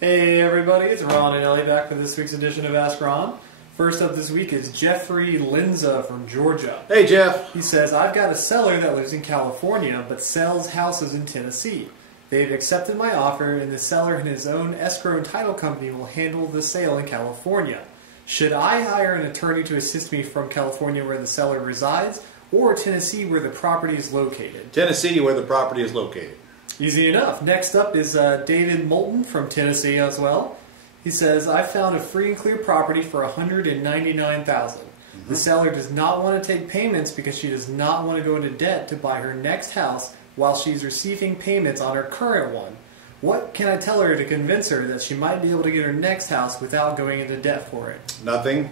Hey everybody, it's Ron and Ellie back with this week's edition of Ask Ron. First up this week is Jeffrey Linza from Georgia. Hey Jeff. He says, I've got a seller that lives in California but sells houses in Tennessee. They've accepted my offer and the seller and his own escrow and title company will handle the sale in California. Should I hire an attorney to assist me from California where the seller resides or Tennessee where the property is located? Tennessee where the property is located. Easy enough. Next up is David Moulton from Tennessee as well. He says, I found a free and clear property for $199,000. The seller does not want to take payments because she does not want to go into debt to buy her next house while she's receiving payments on her current one. What can I tell her to convince her that she might be able to get her next house without going into debt for it? Nothing.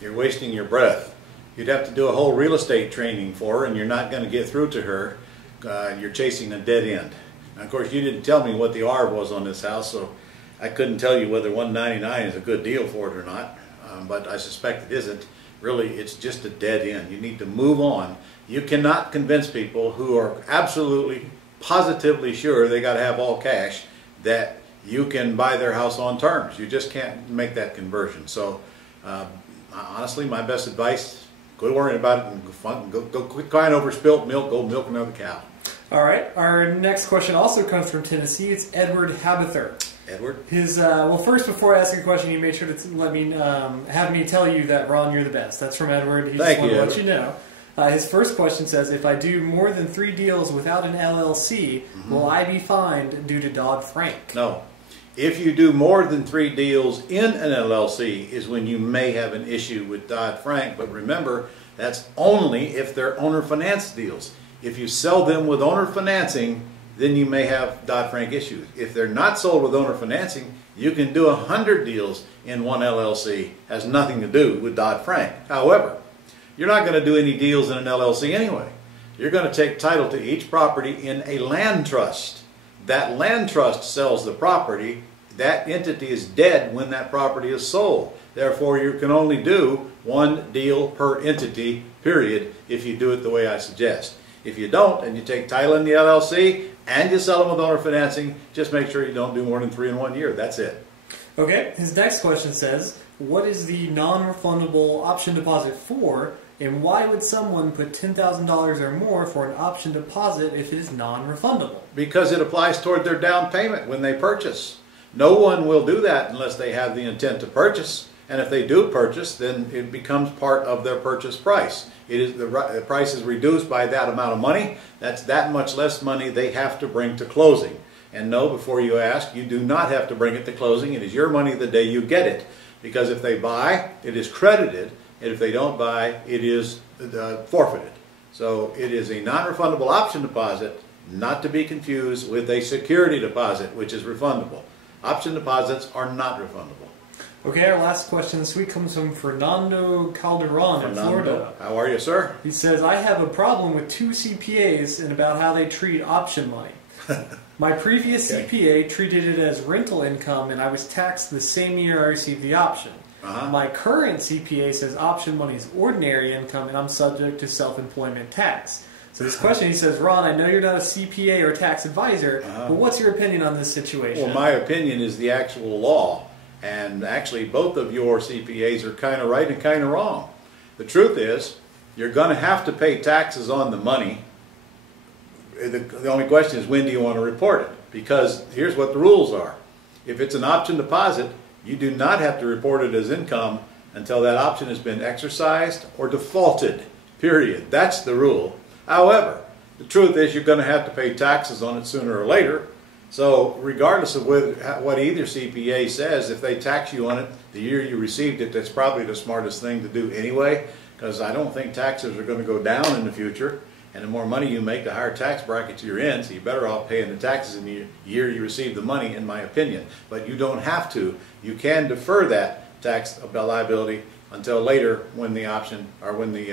You're wasting your breath. You'd have to do a whole real estate training for her and you're not going to get through to her. You're chasing a dead end. Now, of course, you didn't tell me what the R was on this house, so I couldn't tell you whether $199 is a good deal for it or not, but I suspect it isn't. Really, it's just a dead end. You need to move on. You cannot convince people who are absolutely, positively sure they got to have all cash that you can buy their house on terms. You just can't make that conversion. So, honestly, my best advice, quit worrying about it and go quit crying over spilt milk, go milk another cow. All right. Our next question also comes from Tennessee. It's Edward Habither. Edward? Well, first, before I ask a question, you made sure to let me have me tell you that, Ron, you're the best. That's from Edward. He just wanted to let you know. His first question says, if I do more than 3 deals without an LLC, will I be fined due to Dodd-Frank? No. If you do more than 3 deals in an LLC is when you may have an issue with Dodd-Frank, but remember, that's only if they're owner finance deals. If you sell them with owner financing, then you may have Dodd-Frank issues. If they're not sold with owner financing, you can do 100 deals in one LLC. Has nothing to do with Dodd-Frank. However, you're not going to do any deals in an LLC anyway. You're going to take title to each property in a land trust. That land trust sells the property. That entity is dead when that property is sold. Therefore, you can only do 1 deal per entity, period, if you do it the way I suggest. If you don't, and you take title in the LLC, and you sell them with owner financing, just make sure you don't do more than 3 in 1 year. That's it. Okay, his next question says, what is the non-refundable option deposit for, and why would someone put $10,000 or more for an option deposit if it is non-refundable? Because it applies toward their down payment when they purchase. No one will do that unless they have the intent to purchase. And if they do purchase, then it becomes part of their purchase price. The price is reduced by that amount of money. That's that much less money they have to bring to closing. And no, before you ask, you do not have to bring it to closing. It is your money the day you get it. Because if they buy, it is credited. And if they don't buy, it is forfeited. So it is a non-refundable option deposit, not to be confused with a security deposit, which is refundable. Option deposits are not refundable. Okay, our last question this week comes from Fernando Calderon in Florida. How are you, sir? He says, I have a problem with 2 CPAs and about how they treat option money. My previous CPA treated it as rental income and I was taxed the same year I received the option. My current CPA says option money is ordinary income and I'm subject to self-employment tax. So this question, he says, Ron, I know you're not a CPA or tax advisor, but what's your opinion on this situation? Well, my opinion is the actual law. And actually, both of your CPAs are kind of right and kind of wrong. The truth is, you're going to have to pay taxes on the money. The only question is, when do you want to report it? Because here's what the rules are. If it's an option deposit, you do not have to report it as income until that option has been exercised or defaulted, period. That's the rule. However, the truth is you're going to have to pay taxes on it sooner or later. So regardless of what either CPA says, if they tax you on it the year you received it, that's probably the smartest thing to do anyway, because I don't think taxes are going to go down in the future. And the more money you make, the higher tax bracket you're in, so you're better off paying the taxes in the year you received the money, in my opinion. But you don't have to. You can defer that tax liability until later when the option, or when the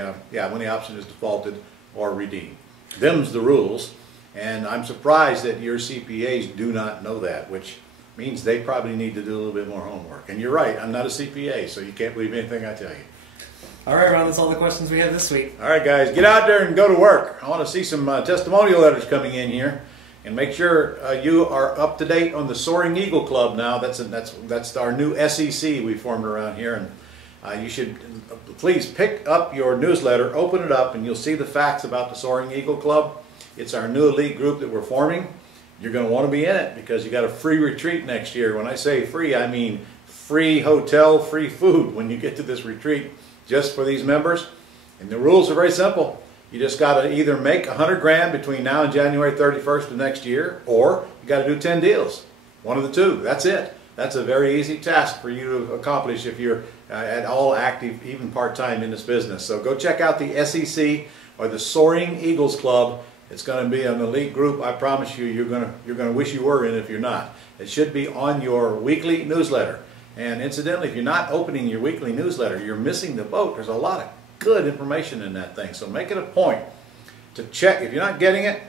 option is defaulted or redeemed. Them's the rules. And I'm surprised that your CPAs do not know that, which means they probably need to do a little bit more homework. And you're right, I'm not a CPA, so you can't believe anything I tell you. All right, Ron, that's all the questions we have this week. All right, guys, get out there and go to work. I want to see some testimonial letters coming in here. And make sure you are up to date on the Soaring Eagle Club now. That's our new SEC we formed around here, and you should please pick up your newsletter, open it up, and you'll see the facts about the Soaring Eagle Club. It's our new elite group that we're forming. You're going to want to be in it because you got a free retreat next year. When I say free, I mean free hotel, free food when you get to this retreat just for these members. And the rules are very simple. You just got to either make 100 grand between now and January 31st of next year, or you got to do 10 deals. One of the two. That's it. That's a very easy task for you to accomplish if you're at all active, even part-time in this business. So go check out the SEC or the Soaring Eagles Club. It's going to be an elite group. I promise you, you're going to wish you were in if you're not. It should be on your weekly newsletter. And incidentally, if you're not opening your weekly newsletter, you're missing the boat. There's a lot of good information in that thing. So make it a point to check. If you're not getting it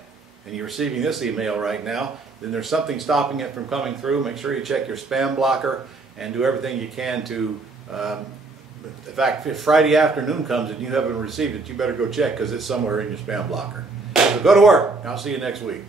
and you're receiving this email right now, then there's something stopping it from coming through. Make sure you check your spam blocker and do everything you can to, in fact, if Friday afternoon comes and you haven't received it, you better go check because it's somewhere in your spam blocker. So go to work. I'll see you next week.